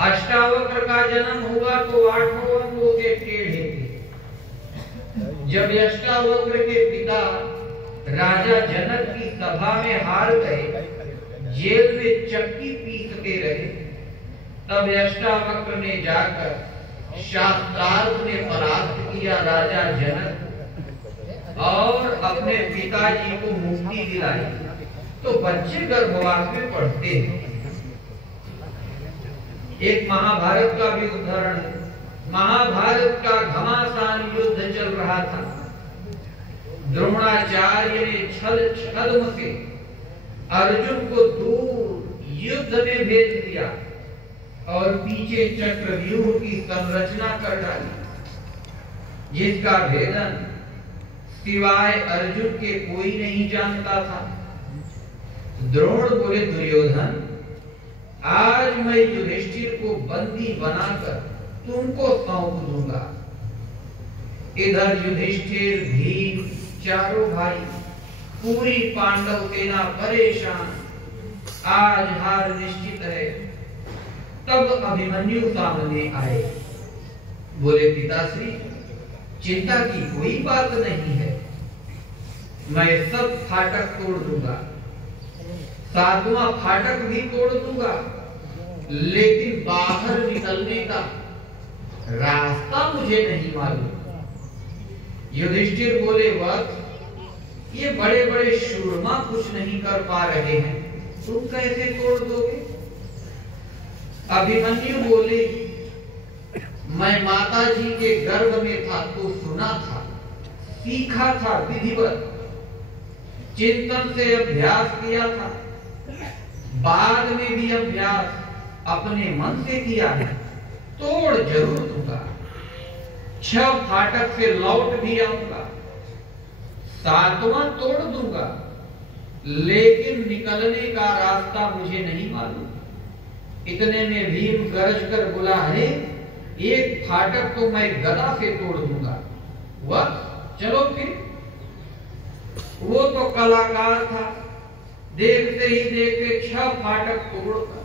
अष्टावक्र का जन्म हुआ तो 8 अंगों के टेढ़े थे। जब अष्टावक्र के पिता राजा जनक की सभा में हार गए, जेल में चक्की पीसते रहे, तब अष्टावक्र ने जाकर शास्त्रार्थ में परास्त किया राजा जनक और अपने पिताजी को मुक्ति दिलाई। तो बच्चे गर्भवास में पढ़ते हैं। एक महाभारत का भी उदाहरण है। महाभारत का घमासान युद्ध चल रहा था। द्रोणाचार्य ने छद्म से अर्जुन को दूर युद्ध में भेज दिया और पीछे चक्रव्यूह की संरचना कर डाली, जिसका भेदन सिवाय अर्जुन के कोई नहीं जानता था। द्रोण बोले, दुर्योधन, आज मैं युधिष्ठिर को बंदी बनाकर तुमको सौंप दूंगा। इधर युधिष्ठिर, भीम, चारों भाई, पूरी पांडव सेना परेशान, आज हार निश्चित है। तब अभिमन्यु सामने आए, बोले, पिताश्री, चिंता की कोई बात नहीं है, मैं सब फाटक तोड़ दूंगा, 7वां फाटक भी तोड़ दूंगा, लेकिन बाहर निकलने का रास्ता मुझे नहीं मालूम। युधिष्ठिर बोले, वत्स, ये बड़े बड़े शूरमा कुछ नहीं कर पा रहे हैं, तुम कैसे तोड़ दोगे? अभिमन्यु बोले, मैं माता जी के गर्भ में था तो सुना था, सीखा था, विधिवत चिंतन से अभ्यास किया था, बाद में भी अभ्यास अपने मन से किया है, तोड़ जरूर दूंगा। 6 फाटक से लौट भी आऊंगा, 7वां तोड़ दूंगा, लेकिन निकलने का रास्ता मुझे नहीं मालूम। इतने में भीम गरज कर बोला, है 1 फाटक तो मैं गदा से तोड़ दूंगा। वह चलो फिर। वो तो कलाकार था, देखते ही देखते 6 फाटक तोड़कर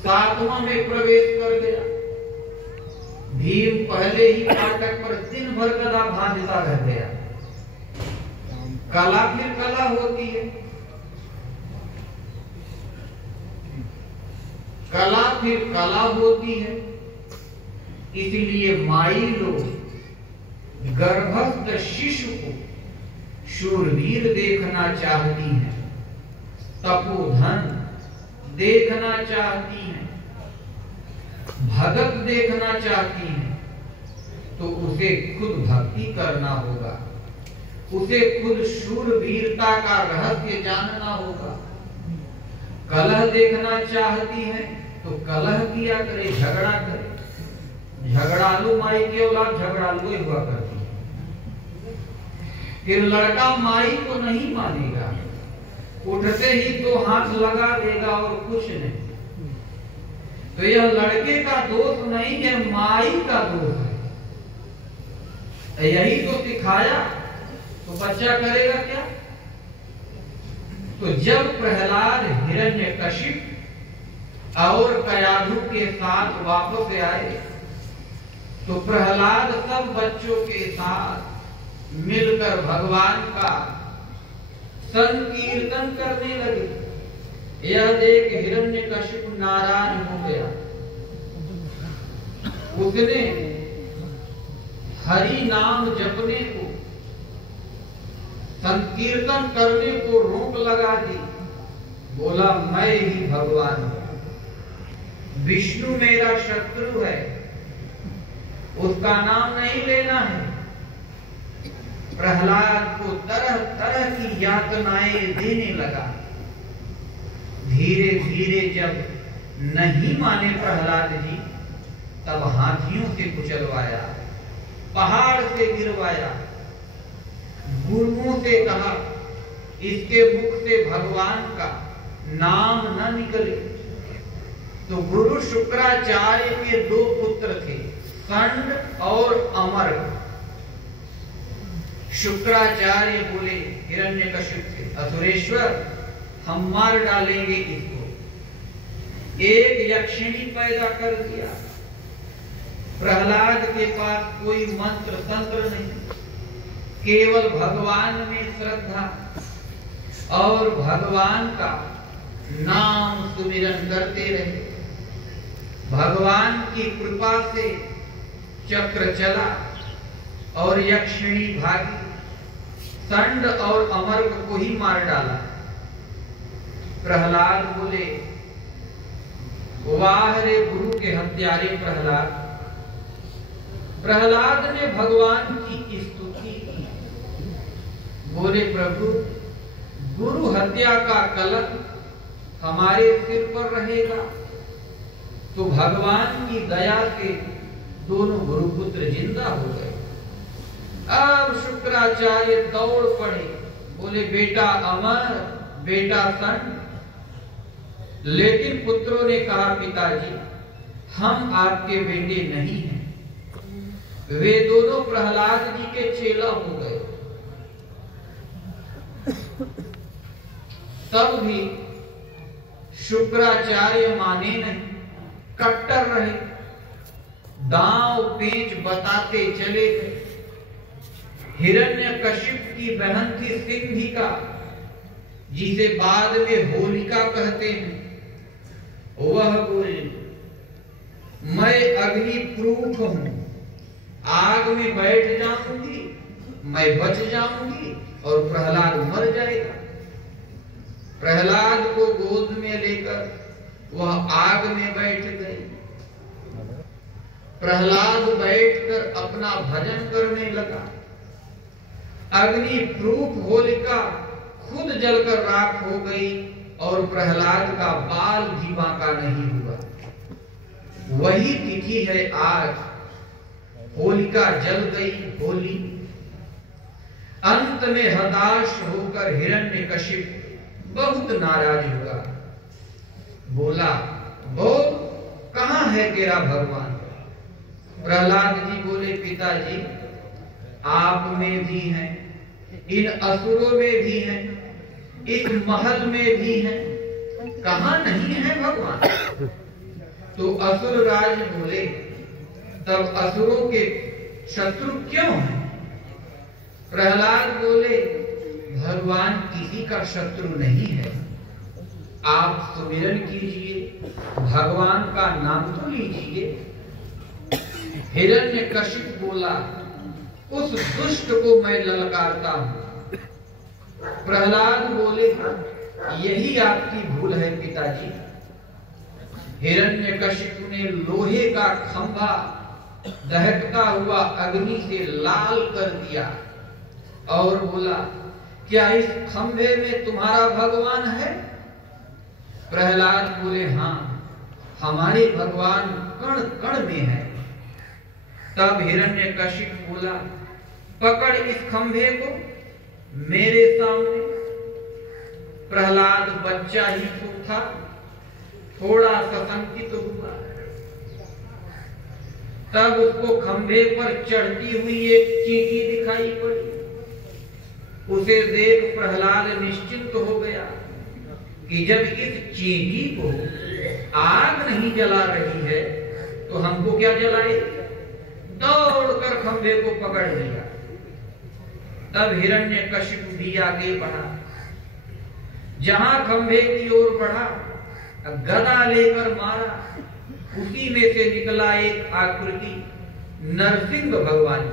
7वां में प्रवेश कर गया। भीम पहले ही फाटक पर दिन भर गदा बांधता रह गया। कला फिर कला होती है, कला फिर कला होती है। इसलिए माई लोग गर्भस्थ शिशु को शूरवीर देखना चाहती हैं, तपोधन देखना चाहती हैं, भगत देखना चाहती हैं, तो उसे खुद भक्ति करना होगा, उसे खुद शूरवीरता का रहस्य जानना होगा। कलह देखना चाहती है तो कलह किया करे, झगड़ा करे। झगड़ालू माई की औलाद झगड़ालू ही हुआ करती है। फिर लड़का माई को नहीं मानेगा, उठते ही तो हाथ लगा देगा और कुछ नहीं। तो यह लड़के का दोष नहीं है, माई का दोष है। यही तो सिखाया तो बच्चा करेगा क्या? तो जब प्रहलाद हिरण्यकशिप और कयाधु के साथ वापस आए, तो प्रहलाद सब बच्चों के साथ मिलकर भगवान का संकीर्तन करने लगे। यह देख हिरण्यकशिप नाराज हो गया। उसने हरि नाम जपने को, संकीर्तन करने को रोक लगा दी। बोला, मैं ही भगवान हूं, विष्णु मेरा शत्रु है, उसका नाम नहीं लेना है। प्रहलाद को तरह तरह की यातनाएं देने लगा। धीरे धीरे जब नहीं माने प्रहलाद जी, तब हाथियों से कुचलवाया, पहाड़ से गिरवाया, गुरुओं से कहा इसके मुख से भगवान का नाम न निकले। तो गुरु शुक्राचार्य के 2 पुत्र थे, संड और अमर। शुक्राचार्य बोले हिरण्यकशिप से, असुरेश्वर, हम मार डालेंगे इसको। एक यक्षिणी पैदा कर दिया। प्रहलाद के पास कोई मंत्र तंत्र नहीं, केवल भगवान में श्रद्धा और भगवान का नाम सुमिरन करते रहे। भगवान की कृपा से चक्र चला और यक्षिणी भागी, संड और अमर्क को ही मार डाला। प्रहलाद बोले, वाह रे गुरु के हत्यारे प्रहलाद। प्रहलाद ने भगवान की स्तुति की। बोले, प्रभु गुरु हत्या का कलंक हमारे सिर पर रहेगा तो भगवान की दया से दोनों गुरुपुत्र जिंदा हो गए। अब शुक्राचार्य दौड़ पड़े, बोले, बेटा अमर, बेटा सन। लेकिन पुत्रों ने कहा, पिताजी हम आपके बेटे नहीं हैं। वे दोनों प्रहलाद जी के चेला हो गए। तब भी शुक्राचार्य माने नहीं, कट्टर रहे, दांव पेच बताते चले गए। हिरण्यकशिप की बहन थी सिंधिका, जिसे बाद में होलिका कहते हैं। वह बोली, मैं अग्नि प्रूफ हूं, आग में बैठ जाऊंगी, मैं बच जाऊंगी और प्रहलाद मर जाएगा। प्रहलाद को गोद में लेकर वह आग में बैठ गई। प्रहलाद बैठकर अपना भजन करने लगा। अग्नि प्रूफ होलिका खुद जलकर राख हो गई और प्रहलाद का बाल भी बांका नहीं हुआ। वही तिथि है आज, होलिका जल गई होली। अंत में हताश होकर हिरण्यकशिप बहुत नाराज हुआ। बोला, बोल कहां है तेरा भगवान? प्रहलाद जी बोले, पिताजी आप में भी हैं, इन असुरों में भी हैं, इस महल में भी हैं, कहां नहीं है भगवान? तो असुर राज बोले, तब असुरों के शत्रु क्यों हैं? प्रहलाद बोले, भगवान किसी का शत्रु नहीं है। आप सुमिरन कीजिए, भगवान का नाम तो लीजिए। हिरण्यकशिप बोला, उस दुष्ट को मैं ललकारता हूं। प्रहलाद बोले, यही आपकी भूल है पिताजी। हिरण्यकशिप ने लोहे का खंभा दहकता हुआ अग्नि से लाल कर दिया और बोला, क्या इस खंभे में तुम्हारा भगवान है? प्रहलाद बोले, हाँ हमारे भगवान कण कण में है। तब हिरण्यकशिप बोला, पकड़ इस खंभे को मेरे सामने। प्रहलाद बच्चा ही तो था, थोड़ा सा शंकित हुआ। तब उसको खंभे पर चढ़ती हुई एक चींटी दिखाई पड़ी। उसे देख प्रहलाद निश्चिंत हो गया कि जब इस चींटी को आग नहीं जला रही है तो हमको क्या जलाए। दौड़कर खंभे को पकड़ लिया। तब हिरण्यकशिप भी आगे बढ़ा। जहां खंभे की ओर बढ़ा, गदा लेकर मारा। उसी में से निकला एक आकृति, नरसिंह भगवान।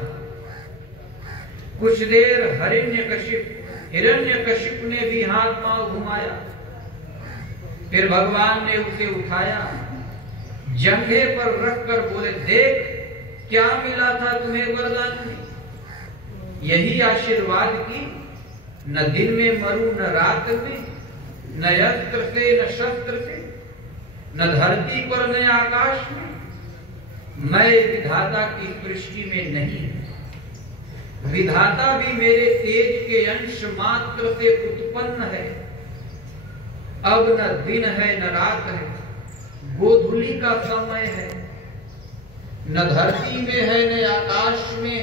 कुछ देर हिरण्यकशिप ने भी हाथ पांव घुमाया। फिर भगवान ने उसे उठाया, जंघे पर रखकर बोले, देख क्या मिला था तुम्हें वरदान में। यही आशीर्वाद की, न दिन में मरूं न रात में, न अस्त्र से न शस्त्र से, न धरती पर न आकाश में। मैं विधाता की सृष्टि में नहीं। विधाता भी मेरे तेज के अंश मात्र से उत्पन्न है। अब न दिन है न रात है, गोधूली का समय है। न धरती में है न आकाश में,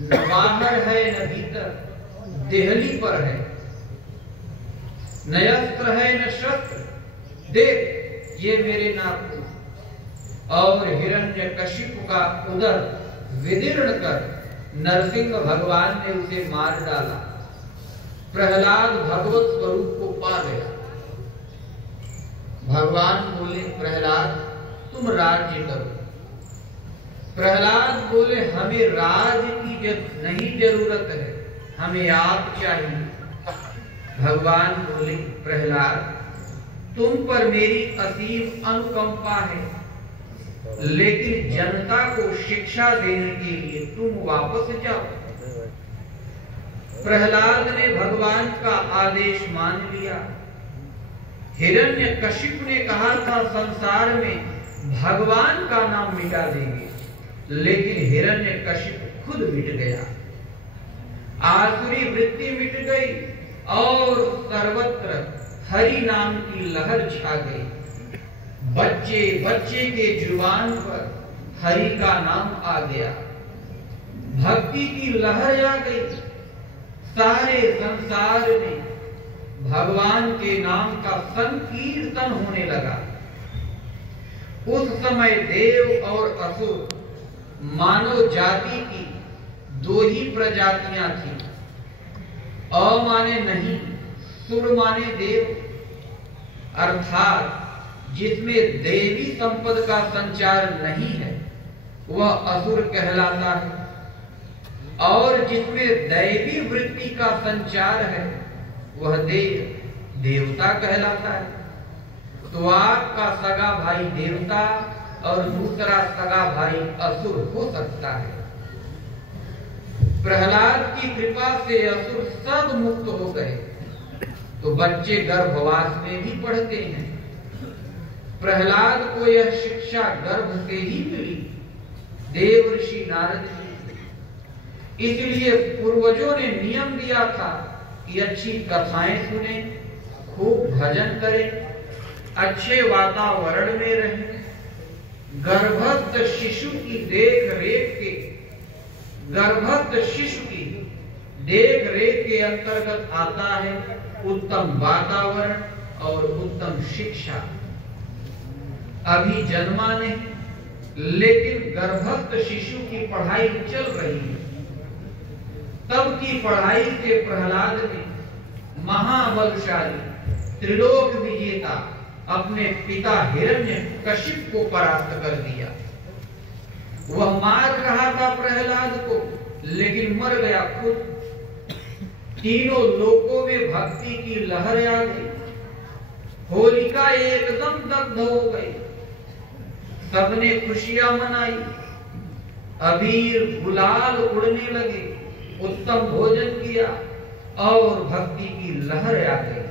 न बाहर है न भीतर, देहली पर है। न अस्त्र है न शस्त्र, देख ये मेरे नाखून, और हिरण्यकशिपु का उदर विदीर्ण कर नरसिंह भगवान ने उसे मार डाला। प्रहलाद भगवत स्वरूप को पा गया। भगवान बोले, प्रहलाद तुम राज्य करो। प्रहलाद बोले, हमें राज की नहीं जरूरत है, हमें आप चाहिए। भगवान बोले, प्रहलाद तुम पर मेरी असीम अनुकंपा है, लेकिन जनता को शिक्षा देने के लिए तुम वापस जाओ। प्रहलाद ने भगवान का आदेश मान लिया। हिरण्यकशिपु ने कहा था संसार में भगवान का नाम मिटा देंगे, लेकिन हिरण्यकशिपु खुद मिट गया। आसुरी वृत्ति मिट गई और सर्वत्र हरि नाम की लहर छा गई। बच्चे बच्चे के जुबान पर हरि का नाम आ गया। भक्ति की लहर आ गई। सारे संसार में भगवान के नाम का संकीर्तन होने लगा। उस समय देव और असुर मानव जाति की दो ही प्रजातियां थी। अ माने नहीं, सुर माने देव, अर्थात जिसमें देवी संपद का संचार नहीं है वह असुर कहलाता है, और जिसमें दैवी वृत्ति का संचार है वह देवता कहलाता है। तो आपका सगा भाई देवता और दूसरा सगा भाई असुर हो सकता है। प्रहलाद की कृपा से असुर सब मुक्त हो गए। तो बच्चे गर्भवास में भी पढ़ते हैं। प्रहलाद को यह शिक्षा गर्भ से ही मिली, देव ऋषि नारद जी। इसलिए पूर्वजों ने नियम दिया था कि अच्छी कथाएं सुने, खूब भजन करें, अच्छे वातावरण में रहें। गर्भस्थ शिशु की देख रेख के अंतर्गत आता है उत्तम वातावरण और उत्तम शिक्षा। अभी जन्मा नहीं, लेकिन गर्भस्थ शिशु की पढ़ाई चल रही है। तब की पढ़ाई से प्रहलाद ने महाबलशाली त्रिलोक विजेता अपने पिता हिरण्यकशिपु को परास्त कर दिया। वह मार रहा था प्रहलाद को, लेकिन मर गया खुद। तीनों लोकों में भक्ति की लहर आ गई। होलिका एकदम दग्ध हो गई। सबने खुशियां मनाई, अबीर गुलाल उड़ने लगे, उत्तम भोजन किया और भक्ति की लहर आ गई।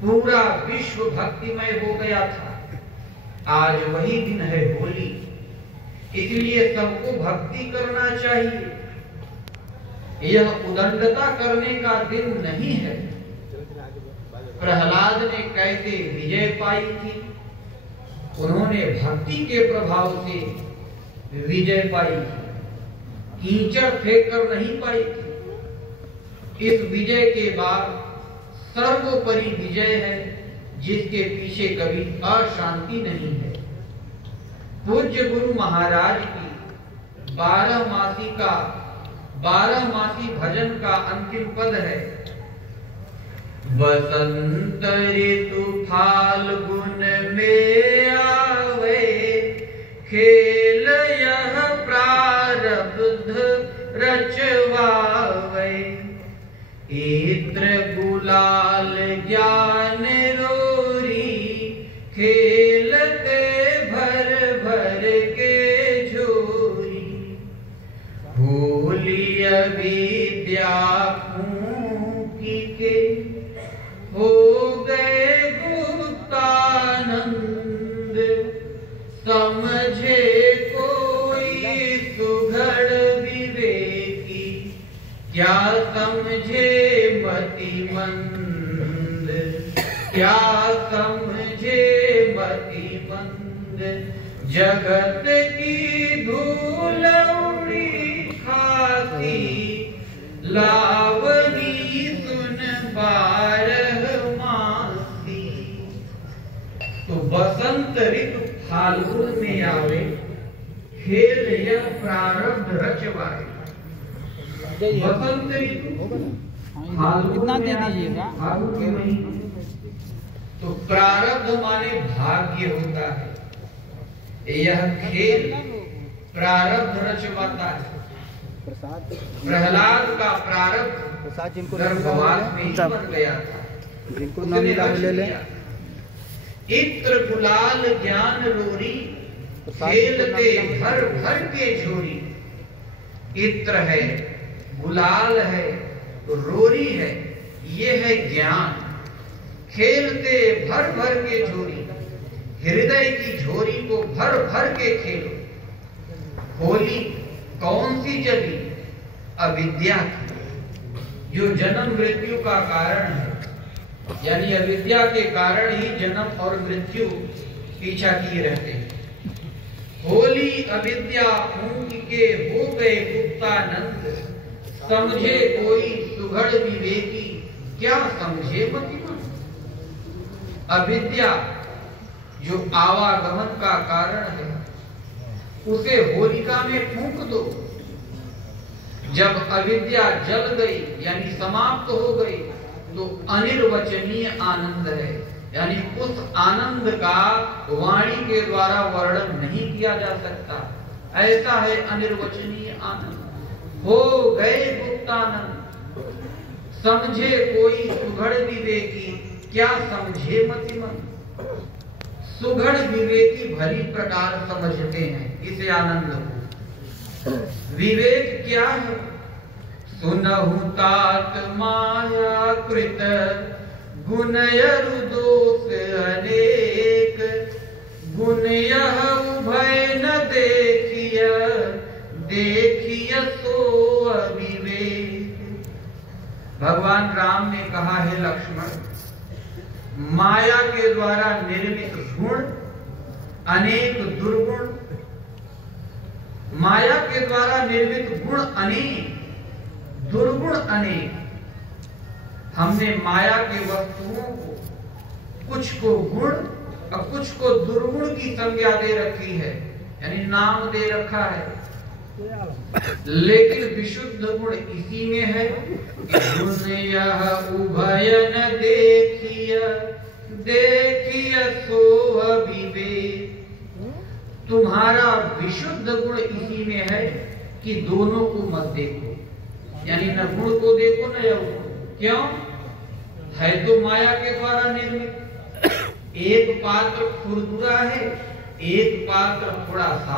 पूरा विश्व भक्तिमय हो गया था। आज वही दिन है होली, इसलिए सबको भक्ति करना चाहिए। यह उदंडता करने का दिन नहीं है। प्रहलाद ने कैसे विजय पाई थी? उन्होंने भक्ति के प्रभाव से विजय पाई थी, कीचड़ फेंक कर नहीं पाई थी। इस विजय के बाद सर्वोपरि विजय है, जिसके पीछे कभी अशांति नहीं है। पूज्य गुरु महाराज की 12 मासी भजन का अंतिम पद है। बसंत ऋतु फाल्गुन में आवे, खेल यह प्रारब्ध रचवावे। इत्र गुलाल ज्ञान रोरी, खेलते भर भर के झोरी। होली विद्या फूंकी के, हो गए गुप्तानंद। समझे कोई सुघड़ विवेकी, क्या समझे मतिमंद, क्या समझे मतिमंद। जगत की धूल उड़ी खाती, लावनी सुन 12 मासी। तो बसंत ऋतु फाल्गुन में आवे, खेल यह प्रारब्ध रचवाए। बसंत ऋतु कितना दे दीजिएगा? फाल्गुन के महीने, तो प्रारब्ध माने भाग्य होता है। यह खेल प्रारब्ध रचवाता है। प्रहलाद का प्रारब्ध गर्भवास में ही बन गया था, उसने रच लिया। इत्र गुलाल ज्ञान रोरी, खेलते भर भर के झोरी। इत्र है, गुलाल है, रोरी है, ये है ज्ञान। खेलते भर भर के झोरी, हृदय की झोरी को भर भर के खेलो। होली कौन सी जली? अविद्या की, जो जन्म मृत्यु का कारण है। यानी अविद्या के कारण ही जन्म और मृत्यु पीछा किए रहते हैं। होली अविद्या फूंक के हो गए गुप्तानंद, समझे कोई सुघड़ विवेकी, क्या समझे मतिमंद। अविद्या जो आवागमन का कारण है, उसे होलिका में फूंक दो। जब अविद्या जल गई यानी समाप्त हो गई, तो अनिर्वचनीय आनंद है। यानी उस आनंद का वाणी के द्वारा वर्णन नहीं किया जा सकता। ऐसा है अनिर्वचनीय आनंद। हो गए गुप्तानंद, समझे कोई सुघड़ विवेकी, क्या समझे मतिमंद। सुघड़ विवेकी भली प्रकार समझते हैं इसे आनंद को। विवेक क्या है? सुनहु तात माया कृत, गुणयरु दोष अनेक। गुण यह उभय न देखिय, देखिय सो अविवेक। भगवान राम ने कहा है लक्ष्मण, माया के द्वारा निर्मित गुण अनेक दुर्गुण, माया के द्वारा निर्मित गुण अनेक, दुर्गुण अनेक। हमने माया के वस्तुओं को, कुछ को गुण और कुछ को दुर्गुण की संज्ञा दे रखी है, यानी नाम दे रखा है। लेकिन विशुद्ध गुण इसी में है कि गुण यह उभय न देखिय, देखिय सो अविवेक। तुम्हारा विशुद्ध गुण इसी में है कि दोनों को मत देखो, यानी न गुण को देखो न यह। क्यों? है तो माया के द्वारा निर्मित। एक पात्र खुरदुरा है, एक पात्र थोड़ा सा